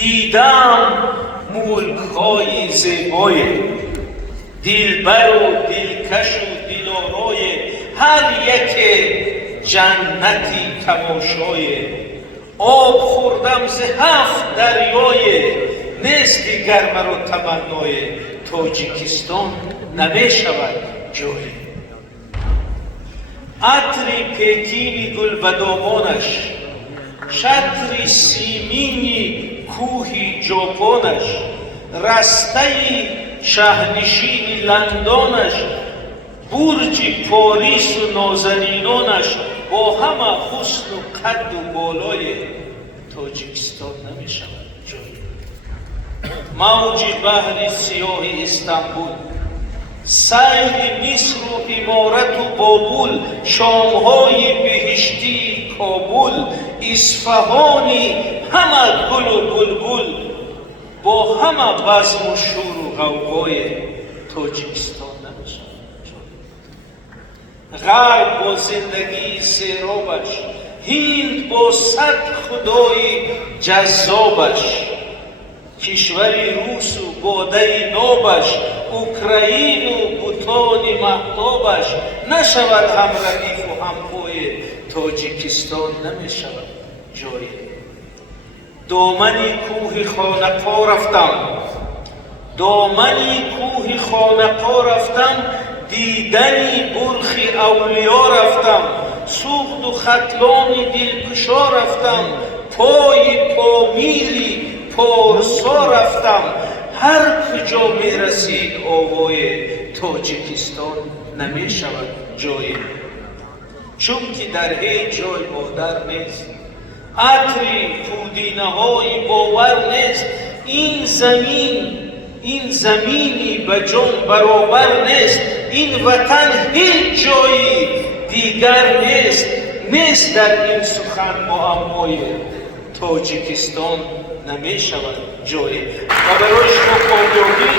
دیدم ملک‌های زیبای، دلبر و دلکش و دلارای، هر یک جنتی تماشای. آب خوردم ز 7 دریای، نیست دیگر مرا تمنای، تاجیکستان نمی شود جای. عطر پیکینی گلبدامانش، شطر سیمینی کوهی ژاپنش، رسته شهرنشین لندانش، برج پاریس و نازنینانش، با همه حسن و قد و بالای، تاجیکستان نمی شود جای. موج بحر سیاه استانبول، سیل مصر و امارت و بابل، شامهای بهشتی کابل، اصفهانی همه گل و بلبل، با همه بزم و شور و غوغای، تاجیکستان نمی شود جای. غرب با زندگی سیرابش، هند با 100 خدای جذابش، کشور روس و باده نابش، اوکراین و بوتان مهتابش، نشود هم ردیف و هم پای، تاجیکستان نمی شود جای. دامنی کوه خانقا رفتم، دامنی کوه خانقا رفتم، دیدنی برخ اولیا رفتم، سوخت و ختلان دلکشا رفتم، پای پامیری پارسا رفتم، هر کجا می رسید آوای، تاجیکستان نمی شود جای. چون که در هیچ جای مادر نیست، عطری پودینه های باور نیست، این زمینی به جان برابر نیست، این وطن هیچ جایی دیگر نیست در این سخن معمای، تاجیکستان نمی شود جای. و برای شما کامیابی